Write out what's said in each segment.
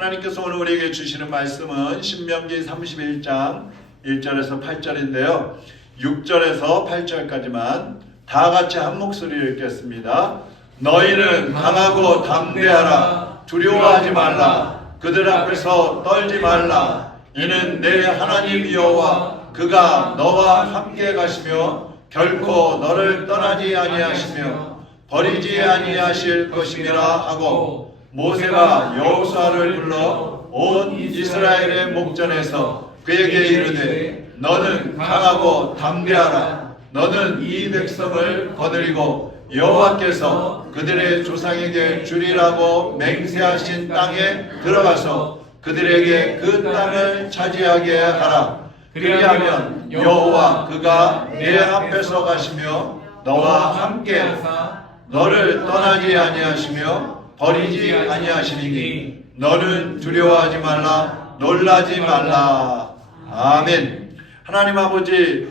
하나님께서 오늘 우리에게 주시는 말씀은 신명기 31장 1절에서 8절인데요. 6절에서 8절까지만 다 같이 한 목소리를 읽겠습니다. 너희는 강하고 담대하라. 두려워하지 말라. 그들 앞에서 떨지 말라. 이는 내 하나님 여호와 그가 너와 함께 가시며 결코 너를 떠나지 아니하시며 버리지 아니하실 것임이라 하고, 모세가 여호수아를 불러 온 이스라엘의 목전에서 그에게 이르되 너는 강하고 담대하라. 너는 이 백성을 거느리고 여호와께서 그들의 조상에게 주리라고 맹세하신 땅에 들어가서 그들에게 그 땅을 차지하게 하라. 그리하면 여호와 그가 내 앞에서 가시며 너와 함께 하사 너를 떠나지 아니하시며 버리지 아니하시니 너는 두려워하지 말라. 놀라지 말라. 아멘. 하나님 아버지,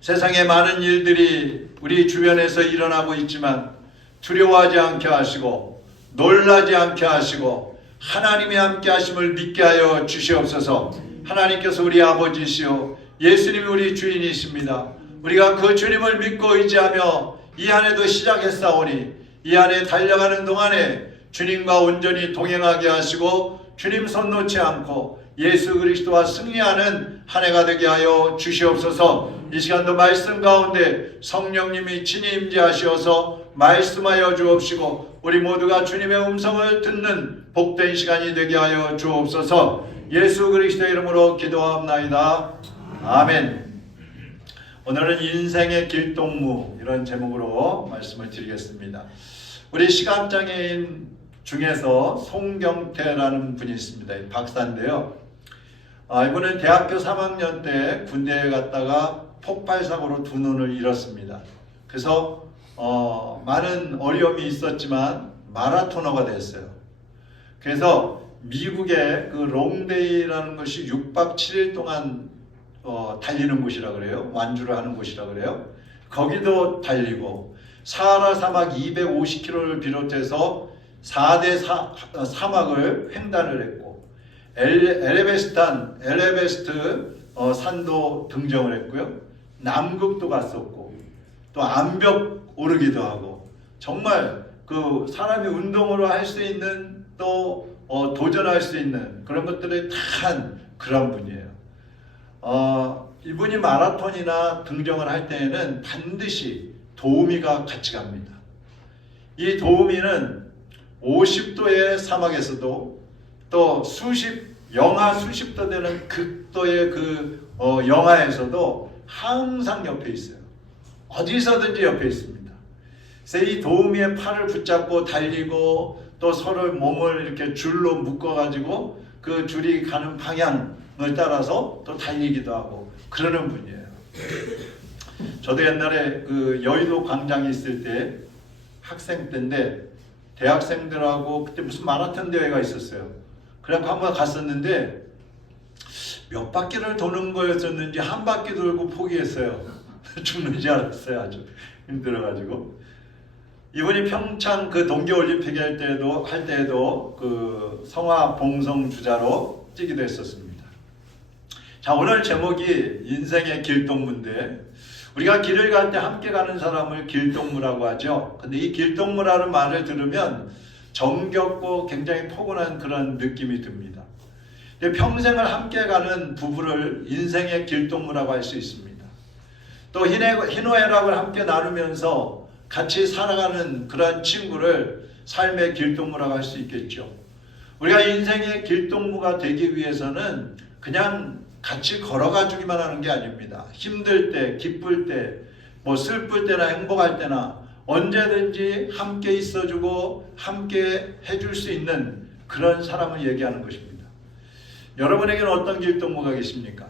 세상에 많은 일들이 우리 주변에서 일어나고 있지만 두려워하지 않게 하시고 놀라지 않게 하시고 하나님이 함께 하심을 믿게 하여 주시옵소서. 하나님께서 우리 아버지시오 예수님이 우리 주인이십니다. 우리가 그 주님을 믿고 의지하며 이 안에도 시작했사오니 이 안에 달려가는 동안에 주님과 온전히 동행하게 하시고 주님 손 놓지 않고 예수 그리스도와 승리하는 한 해가 되게 하여 주시옵소서. 이 시간도 말씀 가운데 성령님이 친히 임재하시어서 말씀하여 주옵시고 우리 모두가 주님의 음성을 듣는 복된 시간이 되게 하여 주옵소서. 예수 그리스도의 이름으로 기도합나이다. 아멘. 오늘은 인생의 길동무, 이런 제목으로 말씀을 드리겠습니다. 우리 시각장애인 중에서 송경태라는 분이 있습니다. 박사인데요. 이분은 대학교 3학년 때 군대에 갔다가 폭발사고로 두 눈을 잃었습니다. 그래서 많은 어려움이 있었지만 마라토너가 됐어요. 그래서 미국의 그 롱데이라는 것이 6박 7일 동안 달리는 곳이라 그래요. 완주를 하는 곳이라 그래요. 거기도 달리고 사하라 사막 250km를 비롯해서 4대 사막을 횡단을 했고 에베레스트 산도 등정을 했고요. 남극도 갔었고 또 암벽 오르기도 하고, 정말 그 사람이 운동으로 할 수 있는 또 도전할 수 있는 그런 것들을 다 한 그런 분이에요. 이분이 마라톤이나 등정을 할 때에는 반드시 도우미가 같이 갑니다. 이 도우미는 50도의 사막에서도 또 영하 수십 도 되는 극도의 그 영하에서도 항상 옆에 있어요. 어디서든지 옆에 있습니다. 그래서 이 도우미의 팔을 붙잡고 달리고 또 서로 몸을 이렇게 줄로 묶어가지고 그 줄이 가는 방향을 따라서 또 달리기도 하고 그러는 분이에요. 저도 옛날에 그 여의도 광장에 있을 때 학생 때인데 대학생들하고 그때 무슨 마라톤 대회가 있었어요. 그래서 한번 갔었는데 몇 바퀴를 도는 거였었는지 한 바퀴 돌고 포기했어요. 죽는 줄 알았어요. 아주 힘들어가지고. 이분이 평창 그 동계올림픽 할 때에도 그 성화 봉송 주자로 뛰기도 했었습니다. 자, 오늘 제목이 인생의 길동무인데 우리가 길을 갈 때 함께 가는 사람을 길동무라고 하죠. 근데 이 길동무라는 말을 들으면 정겹고 굉장히 포근한 그런 느낌이 듭니다. 평생을 함께 가는 부부를 인생의 길동무라고 할 수 있습니다. 또 희노애락을 함께 나누면서 같이 살아가는 그런 친구를 삶의 길동무라고 할 수 있겠죠. 우리가 인생의 길동무가 되기 위해서는 그냥 같이 걸어가 주기만 하는 게 아닙니다. 힘들 때, 기쁠 때, 뭐 슬플 때나 행복할 때나 언제든지 함께 있어주고 함께 해줄 수 있는 그런 사람을 얘기하는 것입니다. 여러분에게는 어떤 길동무가 계십니까?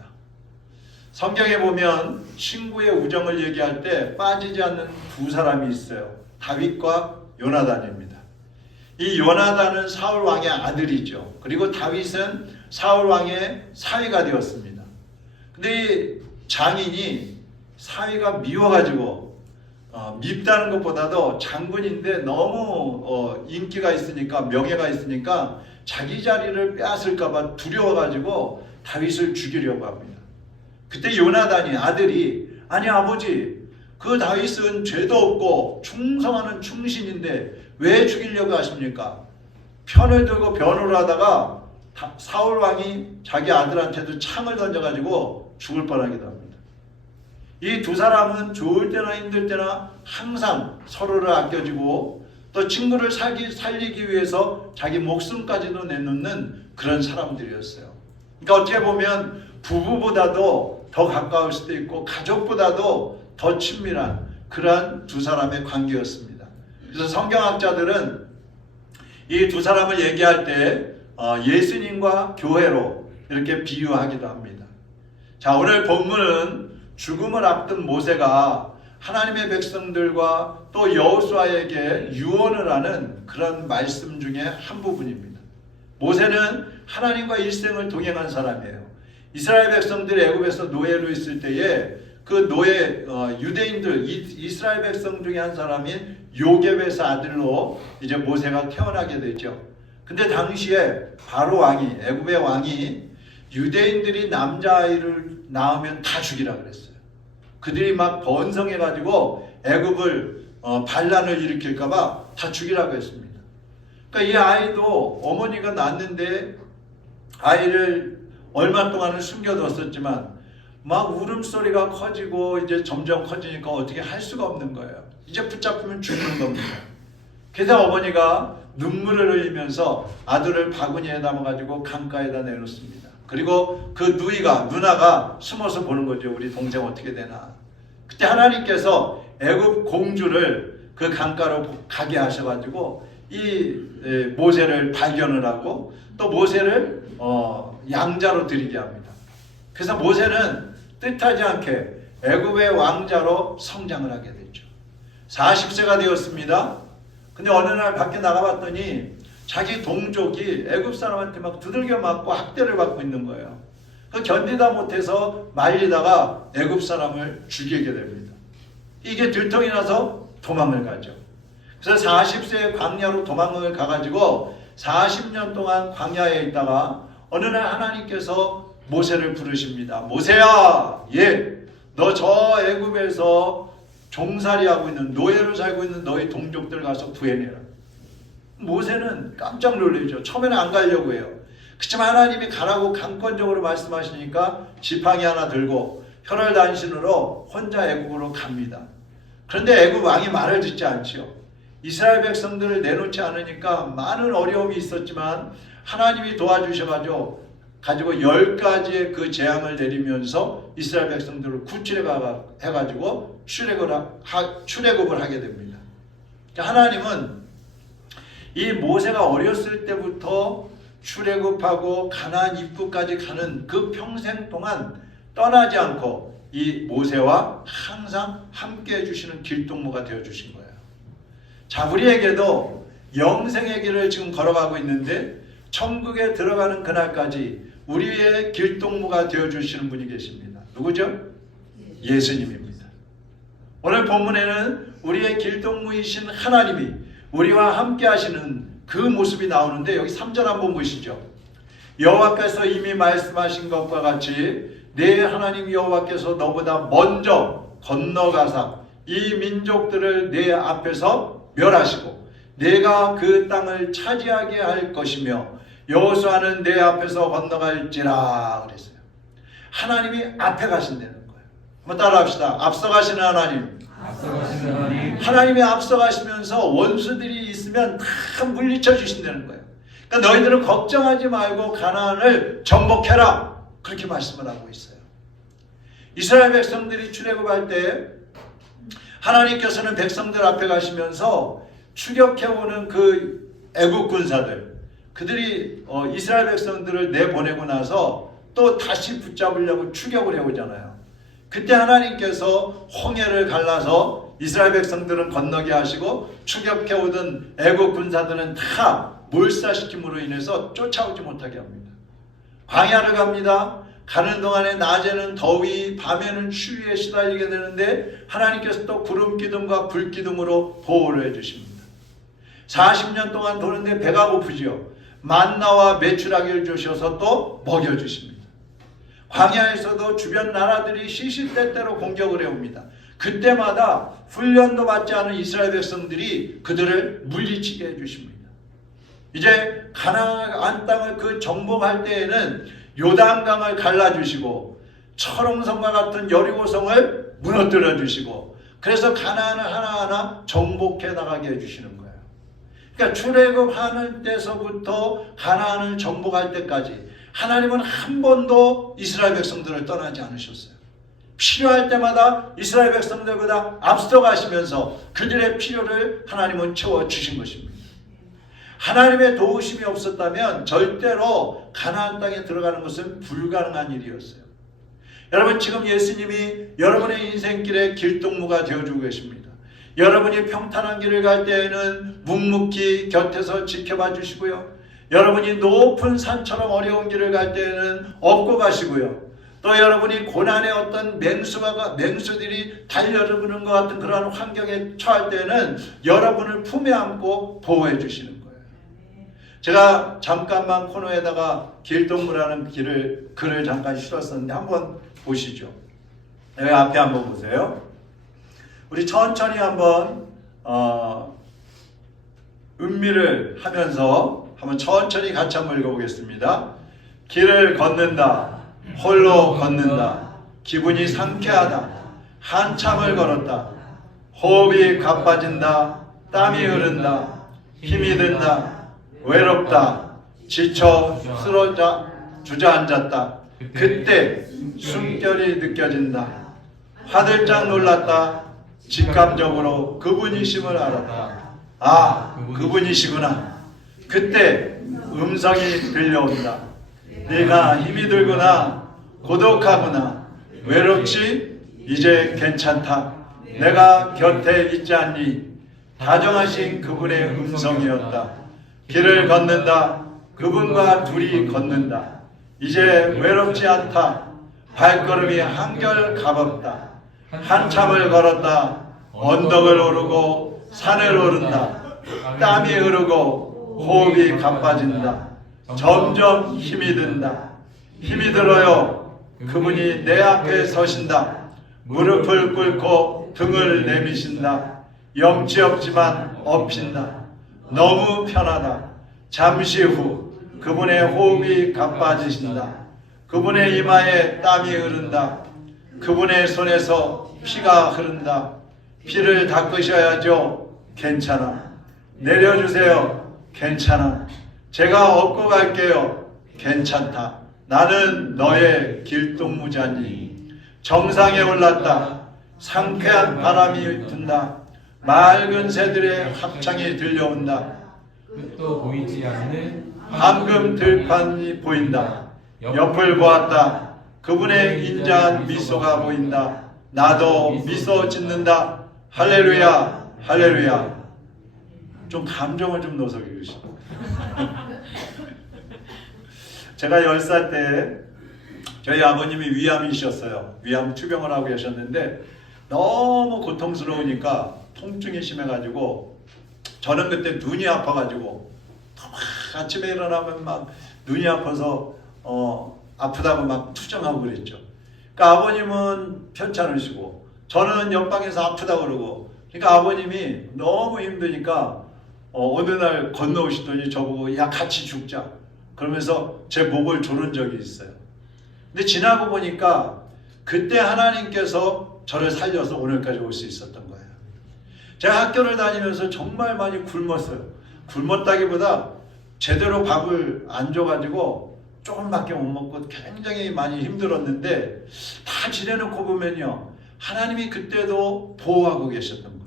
성경에 보면 친구의 우정을 얘기할 때 빠지지 않는 두 사람이 있어요. 다윗과 요나단입니다. 이 요나단은 사울 왕의 아들이죠. 그리고 다윗은 사울 왕의 사위가 되었습니다. 근데 이 장인이 사위가 미워가지고 밉다는 것보다도 장군인데 너무 인기가 있으니까, 명예가 있으니까 자기 자리를 빼앗을까봐 두려워가지고 다윗을 죽이려고 합니다. 그때 요나단이, 아들이, 아니 아버지, 그 다윗은 죄도 없고 충성하는 충신인데 왜 죽이려고 하십니까? 편을 들고 변호를 하다가 사울 왕이 자기 아들한테도 창을 던져가지고 죽을 뻔하기도 합니다. 이 두 사람은 좋을 때나 힘들 때나 항상 서로를 아껴주고 또 친구를 살리기 위해서 자기 목숨까지도 내놓는 그런 사람들이었어요. 그러니까 어떻게 보면 부부보다도 더 가까울 수도 있고 가족보다도 더 친밀한 그러한 두 사람의 관계였습니다. 그래서 성경학자들은 이 두 사람을 얘기할 때 예수님과 교회로 이렇게 비유하기도 합니다. 자, 오늘 본문은 죽음을 앞둔 모세가 하나님의 백성들과 또 여호수아에게 유언을 하는 그런 말씀 중에 한 부분입니다. 모세는 하나님과 일생을 동행한 사람이에요. 이스라엘 백성들이 애굽에서 노예로 있을 때에 그 노예 유대인들 이스라엘 백성 중에 한 사람인 요깶의 아들로 이제 모세가 태어나게 되죠. 근데 당시에 바로 왕이, 애굽의 왕이 유대인들이 남자아이를 낳으면 다 죽이라 그랬어요. 그들이 막 번성해가지고 애굽을 반란을 일으킬까봐 다 죽이라고 했습니다. 그러니까 이 아이도 어머니가 낳았는데 아이를 얼마 동안은 숨겨뒀었지만 막 울음소리가 커지고 이제 점점 커지니까 어떻게 할 수가 없는 거예요. 이제 붙잡히면 죽는 겁니다. 그래서 어머니가 눈물을 흘리면서 아들을 바구니에 담아가지고 강가에다 내놓습니다. 그리고 그 누나가 숨어서 보는 거죠. 우리 동생 어떻게 되나. 그때 하나님께서 애굽 공주를 그 강가로 가게 하셔가지고 이 모세를 발견을 하고 또 모세를 양자로 드리게 합니다. 그래서 모세는 뜻하지 않게 애굽의 왕자로 성장을 하게 됐죠. 40세가 되었습니다. 근데 어느 날 밖에 나가봤더니 자기 동족이 애굽 사람한테 막 두들겨 맞고 학대를 받고 있는 거예요. 그 견디다 못해서 말리다가 애굽 사람을 죽이게 됩니다. 이게 들통이 나서 도망을 가죠. 그래서 40세에 광야로 도망을 가가지고 40년 동안 광야에 있다가 어느 날 하나님께서 모세를 부르십니다. 모세야, 너 저 애굽에서 종살이하고 있는 노예로 살고 있는 너희 동족들 가서 구해내라. 모세는 깜짝 놀라죠. 처음에는 안 가려고 해요. 그렇지만 하나님이 가라고 강권적으로 말씀하시니까 지팡이 하나 들고 혈혈단신으로 혼자 애굽으로 갑니다. 그런데 애굽 왕이 말을 듣지 않죠. 이스라엘 백성들을 내놓지 않으니까 많은 어려움이 있었지만 하나님이 도와주셔가지고 10가지의 그 재앙을 내리면서 이스라엘 백성들을 구출해가지고 출애굽을 하게 됩니다. 하나님은 이 모세가 어렸을 때부터 출애굽하고 가나안 입구까지 가는 그 평생 동안 떠나지 않고 이 모세와 항상 함께 해주시는 길동무가 되어주신 거예요. 자, 우리에게도 영생의 길을 지금 걸어가고 있는데 천국에 들어가는 그날까지 우리의 길동무가 되어주시는 분이 계십니다. 누구죠? 예수님입니다. 오늘 본문에는 우리의 길동무이신 하나님이 우리와 함께 하시는 그 모습이 나오는데 여기 3절 한번 보시죠. 여호와께서 이미 말씀하신 것과 같이 내 하나님 여호와께서 너보다 먼저 건너가사 이 민족들을 내 앞에서 멸하시고 내가 그 땅을 차지하게 할 것이며 여호수아는 내 앞에서 건너갈지라 그랬어요. 하나님이 앞에 가신다는 거예요. 한번 따라합시다. 앞서가시는 하나님. 하나님이 앞서가시면서 원수들이 있으면 다 물리쳐 주신다는 거예요. 그러니까 너희들은 걱정하지 말고 가나안을 정복해라. 그렇게 말씀을 하고 있어요. 이스라엘 백성들이 출애굽할 때 하나님께서는 백성들 앞에 가시면서 추격해오는 그 애국 군사들, 그들이 이스라엘 백성들을 내보내고 나서 또 다시 붙잡으려고 추격을 해오잖아요. 그때 하나님께서 홍해를 갈라서 이스라엘 백성들은 건너게 하시고 추격해오던 애국 군사들은 다 몰살시킴으로 인해서 쫓아오지 못하게 합니다. 광야를 갑니다. 가는 동안에 낮에는 더위, 밤에는 추위에 시달리게 되는데 하나님께서 또 구름 기둥과 불 기둥으로 보호를 해주십니다. 40년 동안 도는데 배가 고프지요. 만나와 메추라기를 주셔서 또 먹여주십니다. 광야에서도 주변 나라들이 시시때때로 공격을 해옵니다. 그때마다 훈련도 받지 않은 이스라엘 백성들이 그들을 물리치게 해주십니다. 이제 가나안 땅을 그 정복할 때에는 요단강을 갈라주시고 철옹성과 같은 여리고성을 무너뜨려 주시고 그래서 가나안을 하나하나 정복해 나가게 해주시는 거예요. 그러니까 출애굽하는 때서부터 가나안을 정복할 때까지 하나님은 한 번도 이스라엘 백성들을 떠나지 않으셨어요. 필요할 때마다 이스라엘 백성들보다 앞서 가시면서 그들의 필요를 하나님은 채워주신 것입니다. 하나님의 도우심이 없었다면 절대로 가나안 땅에 들어가는 것은 불가능한 일이었어요. 여러분, 지금 예수님이 여러분의 인생길의 길동무가 되어주고 계십니다. 여러분이 평탄한 길을 갈 때에는 묵묵히 곁에서 지켜봐 주시고요. 여러분이 높은 산처럼 어려운 길을 갈 때에는 업고 가시고요. 또 여러분이 고난의 어떤 맹수들이 달려드는 것 같은 그러한 환경에 처할 때는 여러분을 품에 안고 보호해 주시는 거예요. 제가 잠깐만 코너에다가 길동무라는 글을 잠깐 실었었는데 한번 보시죠. 여기 앞에 한번 보세요. 우리 천천히 한번 음미를 하면서 한번 천천히 같이 한번 읽어보겠습니다. 길을 걷는다. 홀로 걷는다. 기분이 상쾌하다. 한참을 걸었다. 호흡이 가빠진다. 땀이 흐른다. 힘이 든다. 외롭다. 지쳐 쓰러져 주저앉았다. 그때 숨결이 느껴진다. 화들짝 놀랐다. 직감적으로 그분이심을 알았다. 아, 그분이시구나. 그때 음성이 들려온다. 네가 힘이 들구나. 고독하구나. 외롭지? 이제 괜찮다. 내가 곁에 있지 않니? 다정하신 그분의 음성이었다. 길을 걷는다. 그분과 둘이 걷는다. 이제 외롭지 않다. 발걸음이 한결 가볍다. 한참을 걸었다. 언덕을 오르고 산을 오른다. 땀이 흐르고 호흡이 가빠진다. 점점 힘이 든다. 힘이 들어요. 그분이 내 앞에 서신다. 무릎을 꿇고 등을 내미신다. 염치 없지만 업힌다. 너무 편하다. 잠시 후 그분의 호흡이 가빠지신다. 그분의 이마에 땀이 흐른다. 그분의 손에서 피가 흐른다. 피를 닦으셔야죠. 괜찮아. 내려주세요. 괜찮아. 제가 업고 갈게요. 괜찮다. 나는 너의 길동무자니. 정상에 올랐다. 상쾌한 바람이 분다. 맑은 새들의 합창이 들려온다. 끝도 보이지 않는 황금 들판이 보인다. 옆을 보았다. 그분의 인자한 미소가 보인다. 나도 미소 짓는다. 할렐루야, 할렐루야. 좀 감정을 좀 넣어서 읽으시죠. 제가 10살 때 저희 아버님이 위암이셨어요. 위암 투병을 하고 계셨는데 너무 고통스러우니까 통증이 심해가지고 저는 그때 눈이 아파가지고 막 아침에 일어나면 막 눈이 아파서 아프다고 막 투정하고 그랬죠. 그러니까 아버님은 편찮으시고 저는 옆방에서 아프다고 그러고, 그러니까 아버님이 너무 힘드니까 어느 날 건너오시더니 저보고 야 같이 죽자 그러면서 제 목을 조른 적이 있어요. 근데 지나고 보니까 그때 하나님께서 저를 살려서 오늘까지 올 수 있었던 거예요. 제가 학교를 다니면서 정말 많이 굶었어요. 굶었다기보다 제대로 밥을 안 줘가지고 조금밖에 못 먹고 굉장히 많이 힘들었는데 다 지내놓고 보면요, 하나님이 그때도 보호하고 계셨던 거예요.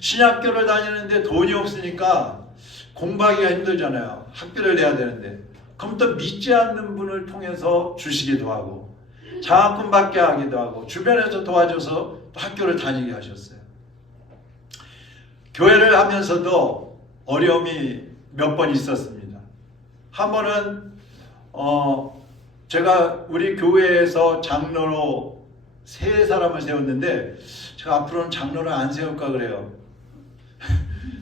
신학교를 다니는데 돈이 없으니까 공부하기가 힘들잖아요. 학비를 내야 되는데. 그럼 또 믿지 않는 분을 통해서 주시기도 하고 장학금 받게 하기도 하고 주변에서 도와줘서 또 학교를 다니게 하셨어요. 교회를 하면서도 어려움이 몇 번 있었습니다. 한 번은 제가 우리 교회에서 장로로 3사람을 세웠는데 제가 앞으로는 장로를 안 세울까 그래요.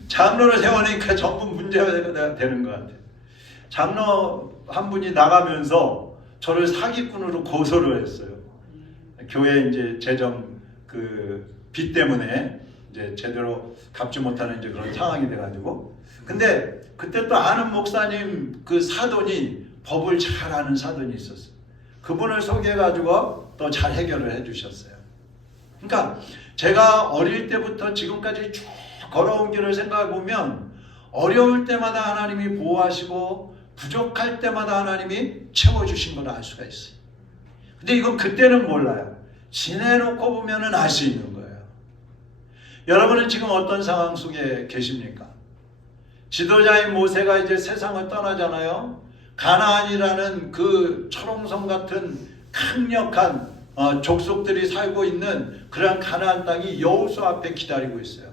장로를 세우니까 전부 문제가 되는 것 같아요. 장로 한 분이 나가면서 저를 사기꾼으로 고소를 했어요. 교회 이제 재정 빚 때문에 이제 제대로 갚지 못하는 이제 그런 상황이 돼가지고. 근데 그때 또 아는 목사님 사돈이 법을 잘 아는 사돈이 있었어요. 그분을 소개해가지고 또 잘 해결을 해주셨어요. 그러니까 제가 어릴 때부터 지금까지 쭉 걸어온 길을 생각해 보면 어려울 때마다 하나님이 보호하시고 부족할 때마다 하나님이 채워주신 걸 알 수가 있어요. 근데 이건 그때는 몰라요. 지내놓고 보면은 알 수 있는 거예요. 여러분은 지금 어떤 상황 속에 계십니까? 지도자인 모세가 이제 세상을 떠나잖아요. 가나안이라는 그 초롱성 같은 강력한 족속들이 살고 있는 그런 가나안 땅이 여호수아 앞에 기다리고 있어요.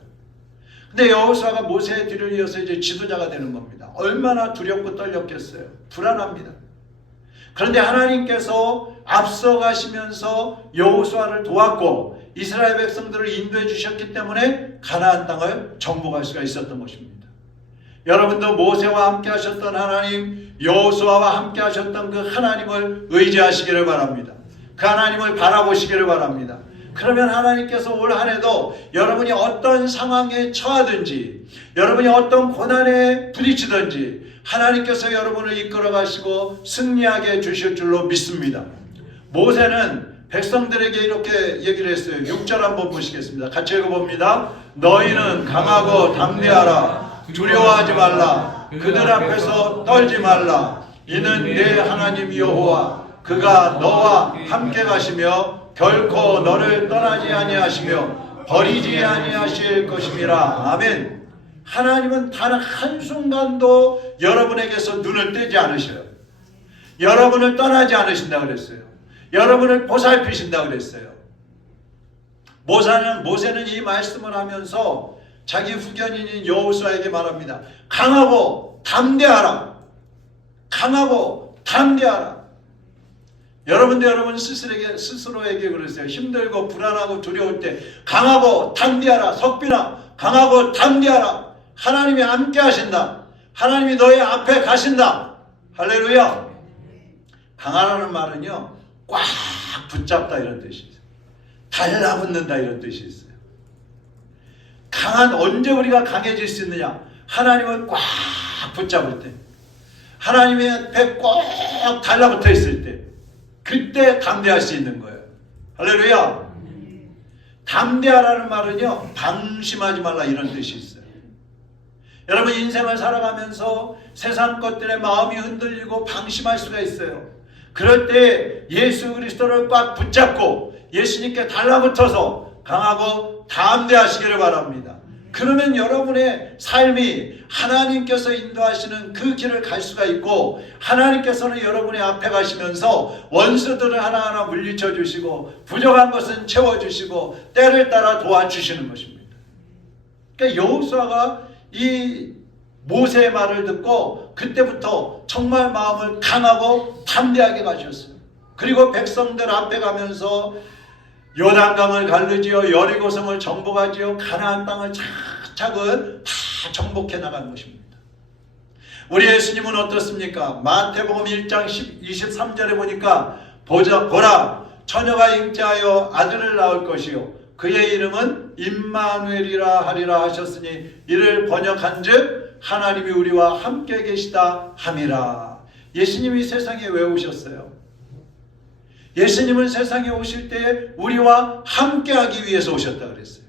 근데 여호수아가 모세의 뒤를 이어서 이제 지도자가 되는 겁니다. 얼마나 두렵고 떨렸겠어요. 불안합니다. 그런데 하나님께서 앞서가시면서 여호수아를 도왔고 이스라엘 백성들을 인도해 주셨기 때문에 가나안 땅을 정복할 수가 있었던 것입니다. 여러분도 모세와 함께 하셨던 하나님, 여호수아와 함께 하셨던 그 하나님을 의지하시기를 바랍니다. 그 하나님을 바라보시기를 바랍니다. 그러면 하나님께서 올 한 해도 여러분이 어떤 상황에 처하든지, 여러분이 어떤 고난에 부딪히든지 하나님께서 여러분을 이끌어 가시고 승리하게 해주실 줄로 믿습니다. 모세는 백성들에게 이렇게 얘기를 했어요. 6절 한번 보시겠습니다. 같이 읽어봅니다. 너희는 강하고 담대하라. 두려워하지 말라. 그들 앞에서 떨지 말라. 이는 내 하나님 여호와 그가 너와 함께 가시며 결코 너를 떠나지 아니하시며 버리지 아니하실 것임이라. 아멘. 하나님은 단 한순간도 여러분에게서 눈을 떼지 않으셔요. 여러분을 떠나지 않으신다 그랬어요. 여러분을 보살피신다 그랬어요. 모세는 이 말씀을 하면서 자기 후견인인 여호수아에게 말합니다. 강하고 담대하라. 강하고 담대하라. 여러분도 여러분 스스로에게 그러세요. 힘들고 불안하고 두려울 때 강하고 담대하라. 석빈아, 강하고 담대하라. 하나님이 함께 하신다. 하나님이 너의 앞에 가신다. 할렐루야. 강하라는 말은요, 꽉 붙잡다 이런 뜻이 있어요. 달라붙는다 이런 뜻이 있어요. 언제 우리가 강해질 수 있느냐? 하나님을 꽉 붙잡을 때, 하나님의 배 꼭 달라붙어 있을 때, 그때 담대할 수 있는 거예요. 할렐루야. 담대하라는 말은요, 방심하지 말라 이런 뜻이 있어요. 여러분 인생을 살아가면서 세상 것들에 마음이 흔들리고 방심할 수가 있어요. 그럴 때 예수 그리스도를 꽉 붙잡고 예수님께 달라붙어서 강하고 담대하시기를 바랍니다. 그러면 여러분의 삶이 하나님께서 인도하시는 그 길을 갈 수가 있고, 하나님께서는 여러분의 앞에 가시면서 원수들을 하나하나 물리쳐 주시고 부족한 것은 채워주시고 때를 따라 도와주시는 것입니다. 그러니까 여호수아가 이 모세의 말을 듣고 그때부터 정말 마음을 강하고 담대하게 가셨어요. 그리고 백성들 앞에 가면서 요단강을 가르지어 여리고성을 정복하지요. 가나안 땅을 차근차근 다 정복해 나간 것입니다. 우리 예수님은 어떻습니까? 마태복음 1장 23절에 보니까 보라 처녀가 잉태하여 아들을 낳을 것이요 그의 이름은 임마누엘이라 하리라 하셨으니 이를 번역한즉 하나님이 우리와 함께 계시다 함이라. 예수님이 세상에 왜 오셨어요? 예수님은 세상에 오실 때 우리와 함께하기 위해서 오셨다 그랬어요.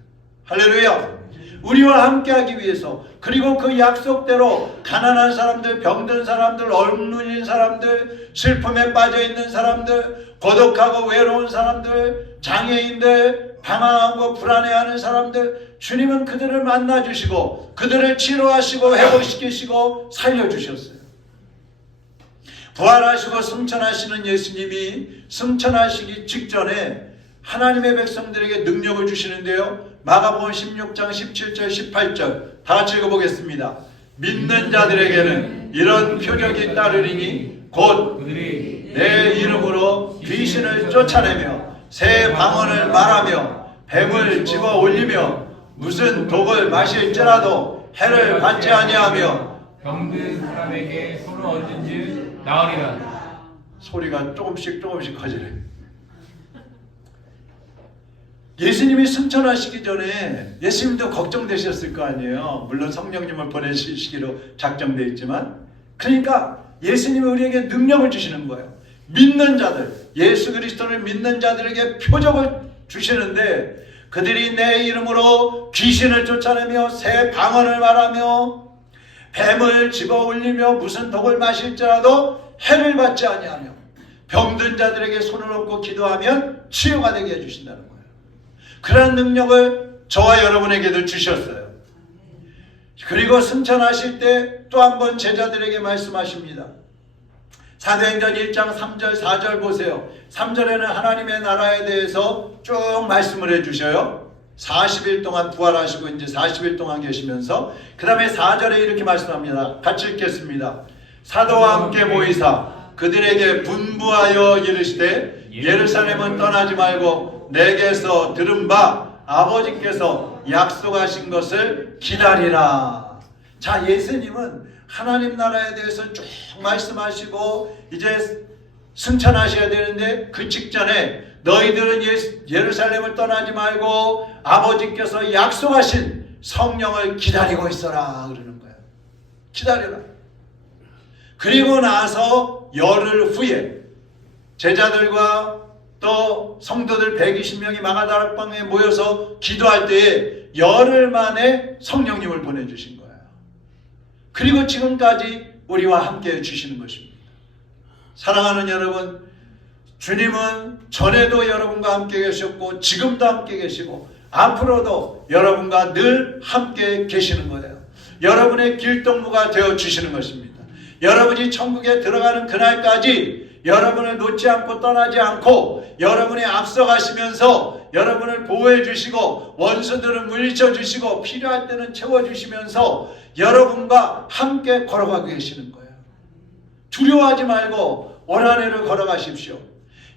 할렐루야. 우리와 함께하기 위해서, 그리고 그 약속대로 가난한 사람들, 병든 사람들, 얼룩진 사람들, 슬픔에 빠져있는 사람들, 고독하고 외로운 사람들, 장애인들, 방황하고 불안해하는 사람들, 주님은 그들을 만나주시고 그들을 치료하시고 회복시키시고 살려주셨어요. 부활하시고 승천하시는 예수님이 승천하시기 직전에 하나님의 백성들에게 능력을 주시는데요. 마가복음 16장 17절 18절 다 같이 읽어보겠습니다. 믿는 자들에게는 이런 표적이 따르리니 곧 그들이 내 이름으로 귀신을 쫓아내며 새 방언을 말하며 뱀을 집어 올리며 무슨 독을 마실지라도 해를 받지 아니하며 병든 사람에게 손을 얹은즉 나으리라. 소리가 조금씩 커지네. 예수님이 승천하시기 전에 예수님도 걱정되셨을 거 아니에요. 물론 성령님을 보내시기로 작정되어 있지만, 그러니까 예수님이 우리에게 능력을 주시는 거예요. 믿는 자들, 예수 그리스도를 믿는 자들에게 표적을 주시는데, 그들이 내 이름으로 귀신을 쫓아내며 새 방언을 말하며 뱀을 집어 올리며 무슨 독을 마실지라도 해를 받지 아니하며 병든 자들에게 손을 얹고 기도하면 치유가 되게 해주신다는 거예요. 그런 능력을 저와 여러분에게도 주셨어요. 그리고 승천하실 때 또 한 번 제자들에게 말씀하십니다. 사도행전 1장 3절 4절 보세요. 3절에는 하나님의 나라에 대해서 쭉 말씀을 해주셔요. 40일 동안 부활하시고 이제 40일 동안 계시면서 그 다음에 4절에 이렇게 말씀합니다. 같이 읽겠습니다. 사도와 함께 모이사 그들에게 분부하여 이르시되 예루살렘은 떠나지 말고 내게서 들은 바 아버지께서 약속하신 것을 기다리라. 자, 예수님은 하나님 나라에 대해서 쭉 말씀하시고 이제 승천하셔야 되는데 그 직전에 너희들은 예루살렘을 떠나지 말고 아버지께서 약속하신 성령을 기다리고 있어라 그러는 거예요. 기다려라. 그리고 나서 열흘 후에 제자들과 또 성도들 120명이 마가다락방에 모여서 기도할 때에 열흘 만에 성령님을 보내주신 거예요. 그리고 지금까지 우리와 함께 해주시는 것입니다. 사랑하는 여러분, 주님은 전에도 여러분과 함께 계셨고 지금도 함께 계시고 앞으로도 여러분과 늘 함께 계시는 거예요. 여러분의 길동무가 되어주시는 것입니다. 여러분이 천국에 들어가는 그날까지 여러분을 놓지 않고 떠나지 않고 여러분이 앞서가시면서 여러분을 보호해 주시고 원수들을 물리쳐 주시고 필요할 때는 채워주시면서 여러분과 함께 걸어가고 계시는 거예요. 두려워하지 말고 올 한 해를 걸어가십시오.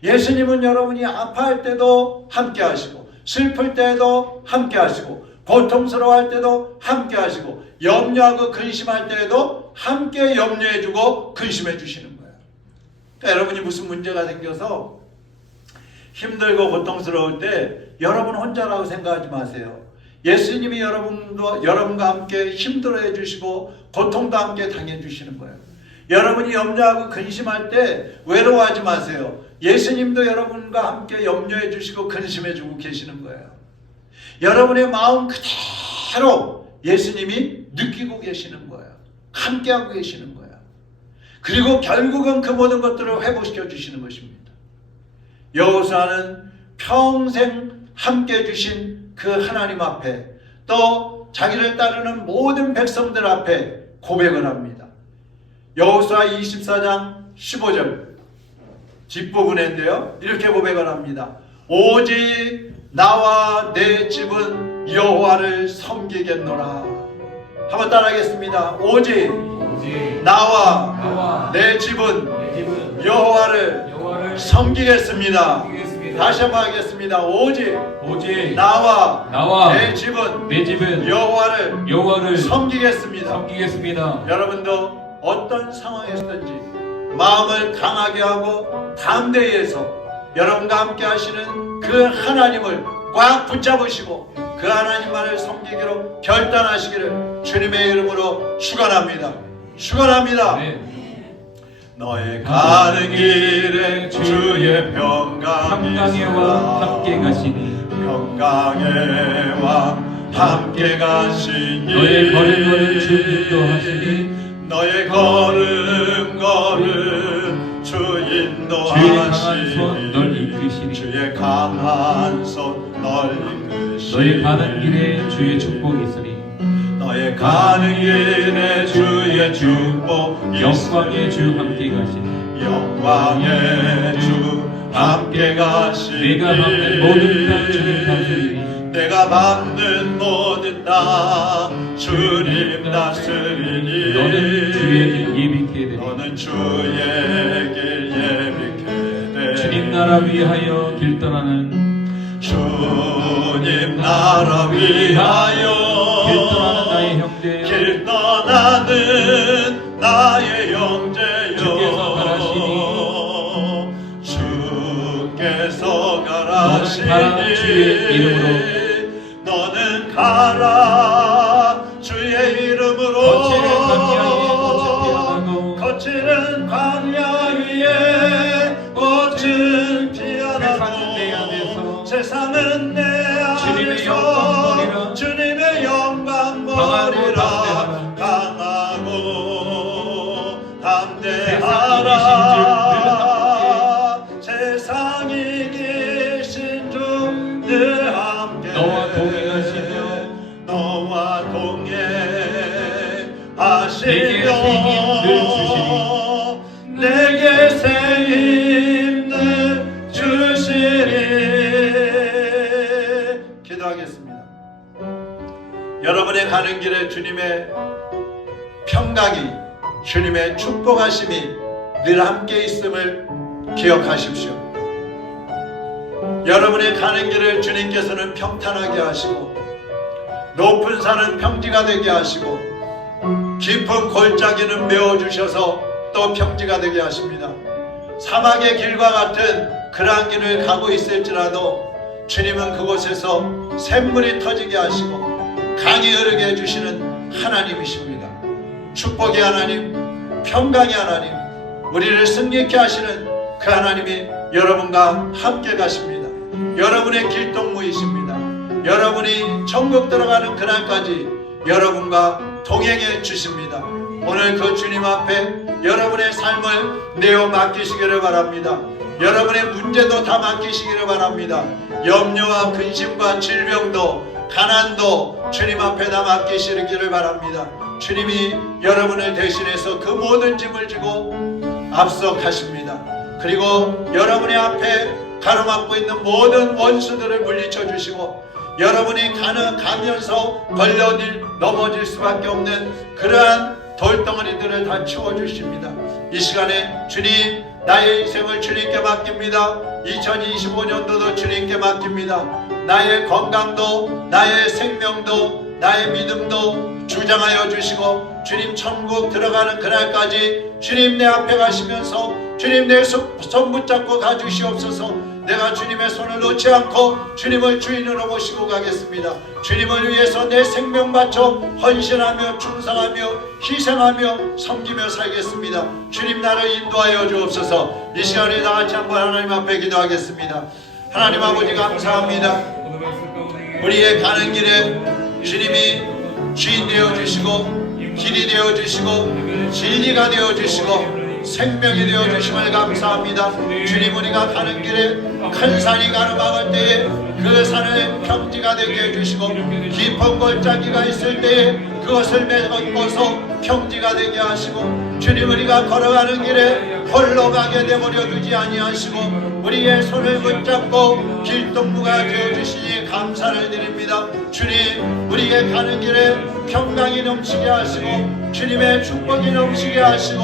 예수님은 여러분이 아파할 때도 함께 하시고 슬플 때도 함께 하시고 고통스러워할 때도 함께 하시고 염려하고 근심할 때에도 함께 염려해 주고 근심해 주시는 거예요. 그러니까 여러분이 무슨 문제가 생겨서 힘들고 고통스러울 때 여러분 혼자라고 생각하지 마세요. 예수님이 여러분과 함께 힘들어해 주시고 고통도 함께 당해 주시는 거예요. 여러분이 염려하고 근심할 때 외로워하지 마세요. 예수님도 여러분과 함께 염려해 주시고 근심해 주고 계시는 거예요. 여러분의 마음 그대로 예수님이 느끼고 계시는 거예요. 함께하고 계시는 거예요. 그리고 결국은 그 모든 것들을 회복시켜 주시는 것입니다. 여호수아는 평생 함께 해주신 그 하나님 앞에 또 자기를 따르는 모든 백성들 앞에 고백을 합니다. 여호수아 24장 15절 뒷부분인데요. 이렇게 고백을 합니다. 오직 나와 내 집은 여호와를 섬기겠노라. 한번 따라하겠습니다. 오직 나와 내 집은 여호와를 섬기겠습니다. 다시 한번 하겠습니다. 오직 나와 내 집은 여호와를 섬기겠습니다. 여러분도 어떤 상황에서든지 마음을 강하게 하고 담대해서 여러분과 함께 하시는 그 하나님을 꽉 붙잡으시고 그 하나님만을 섬기기로 결단하시기를 주님의 이름으로 축원합니다. 너의 가는 길에 주의 평강이와 함께 가시니 평강의 함께 가시니 너의 걸음걸음 주 인도하시니 너의 걸음 주 인도하시니 주의 강한 손 널 이끄시니 너의 가는 길에 주의 축복이 있으니 너의 가는 길에 주의 축복 영광의 주 함께 가시니 영광의 주 함께 가시니 내가 밟는 모든 땅 주님 다스리니 내가 밟는 모든 땅 주님 다스리니 너는 주의 길 예비케 되니 너는 주의 길 예비케 나라 위하여 길 떠나는 주님 나라 위하여 길 떠나는 나의 형제여 길 떠나는 나의 형제여 주께서 주께서 가라시니 너는 가라 주의 이름으로 너는 가라 주의 이름으로 거칠은 광야 위에 꽃은 피어나고 세상은 내 안에서 주님의 영광 보리라 강하고 담대하라 세상이 계신 주 늘 함께 너와 동행하시며 너와 동행하시며 내게 새 힘을 주시리. 기도하겠습니다. 여러분의 가는 길에 주님의 평강이 주님의 축복하심이 늘 함께 있음을 기억하십시오. 여러분의 가는 길을 주님께서는 평탄하게 하시고 높은 산은 평지가 되게 하시고 깊은 골짜기는 메워주셔서 또 평지가 되게 하십니다. 사막의 길과 같은 그러한 길을 가고 있을지라도 주님은 그곳에서 샘물이 터지게 하시고 강이 흐르게 해주시는 하나님이십니다. 축복의 하나님, 평강의 하나님, 우리를 승리케 하시는 그 하나님이 여러분과 함께 가십니다. 여러분의 길동무이십니다. 여러분이 천국 들어가는 그날까지 여러분과 동행해 주십니다. 오늘 그 주님 앞에 여러분의 삶을 내어 맡기시기를 바랍니다. 여러분의 문제도 다 맡기시기를 바랍니다. 염려와 근심과 질병도 가난도 주님 앞에 다 맡기시기를 바랍니다. 주님이 여러분을 대신해서 그 모든 짐을 지고 앞서 가십니다. 그리고 여러분의 앞에 가로막고 있는 모든 원수들을 물리쳐 주시고 여러분이 가면서 걸려 넘어질 수밖에 없는 그러한 돌덩어리들을 다 치워주십니다. 이 시간에 주님, 나의 인생을 주님께 맡깁니다. 2025년도도 주님께 맡깁니다. 나의 건강도 나의 생명도 나의 믿음도 주장하여 주시고 주님 천국 들어가는 그날까지 주님 내 앞에 가시면서 주님 내 손 붙잡고 가주시옵소서. 내가 주님의 손을 놓지 않고 주님을 주인으로 모시고 가겠습니다. 주님을 위해서 내 생명 바쳐 헌신하며 충성하며 희생하며 섬기며 살겠습니다. 주님 나를 인도하여 주옵소서. 이 시간에 다 같이 한번 하나님 앞에 기도하겠습니다. 하나님 아버지 감사합니다. 우리의 가는 길에 주님이 주인 되어 주시고 길이 되어 주시고 진리가 되어 주시고 생명이 되어 주심을 감사합니다. 주님, 우리가 가는 길에 큰 산이 가로막을 때에 그 산을 평지가 되게 해주시고 깊은 골짜기가 있을 때에 그것을 메꿔서 평지가 되게 하시고 주님, 우리가 걸어가는 길에 홀로 가게 되버려 두지 아니하시고 우리의 손을 붙잡고 길동무가 되어주시니 감사를 드립니다. 주님, 우리의 가는 길에 평강이 넘치게 하시고 주님의 축복이 넘치게 하시고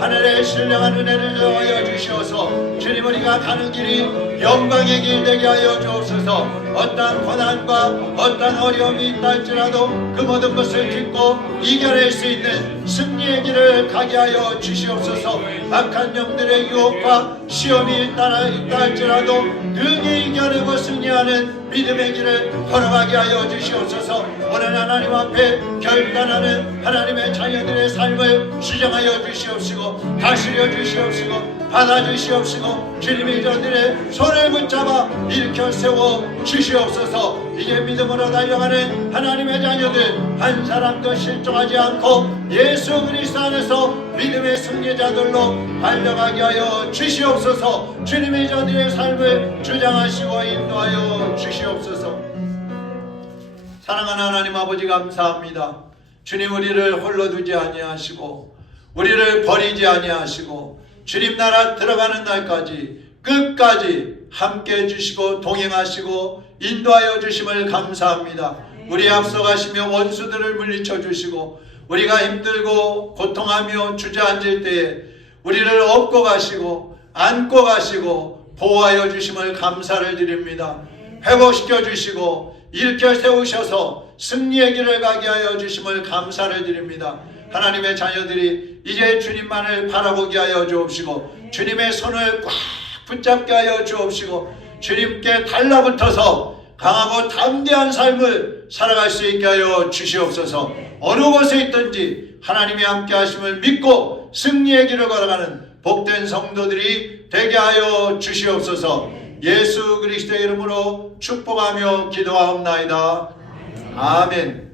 하늘의 신령한 은혜를 더하여 주시어서 주님, 우리가 가는 길이 영광의 길 되게 하여 주옵소서. 어떠한 고난과 어떠한 어려움이 있다 할지라도 그 모든 것을 딛고 이겨낼 수 있는 승리의 길을 가게 하여 주시옵소서. 악한 영들의 유혹과 시험이 있다 할지라도 능히 이겨내고 승리하는 믿음의 길을 걸어가게 하여 주시옵소서. 오늘 하나님 앞에 결단하는 하나님의 자녀들의 삶을 주장하여 주시옵시고 다스려 주시옵시고 받아주시옵시고 주님의 저들의 손을 붙잡아 일으켜 세워 주시옵소서. 이제 믿음으로 달려가는 하나님의 자녀들 한 사람도 실종하지 않고 예수 그리스도 안에서 믿음의 승리자들로 달려가게 하여 주시옵소서. 주님의 저들의 삶을 주장하시고 인도하여 주시옵소서. 사랑하는 하나님 아버지 감사합니다. 주님, 우리를 홀로 두지 아니하시고 우리를 버리지 아니하시고 주님 나라 들어가는 날까지 끝까지 함께 해주시고 동행하시고 인도하여 주심을 감사합니다. 우리 앞서가시며 원수들을 물리쳐 주시고 우리가 힘들고 고통하며 주저앉을 때에 우리를 업고 가시고 안고 가시고 보호하여 주심을 감사를 드립니다. 회복시켜 주시고 일으켜 세우셔서 승리의 길을 가게 하여 주심을 감사를 드립니다. 하나님의 자녀들이 이제 주님만을 바라보게 하여 주옵시고 주님의 손을 꽉 붙잡게 하여 주옵시고 주님께 달라붙어서 강하고 담대한 삶을 살아갈 수 있게 하여 주시옵소서. 어느 곳에 있든지 하나님이 함께 하심을 믿고 승리의 길을 걸어가는 복된 성도들이 되게 하여 주시옵소서. 예수 그리스도의 이름으로 축복하며 기도하옵나이다. 아멘.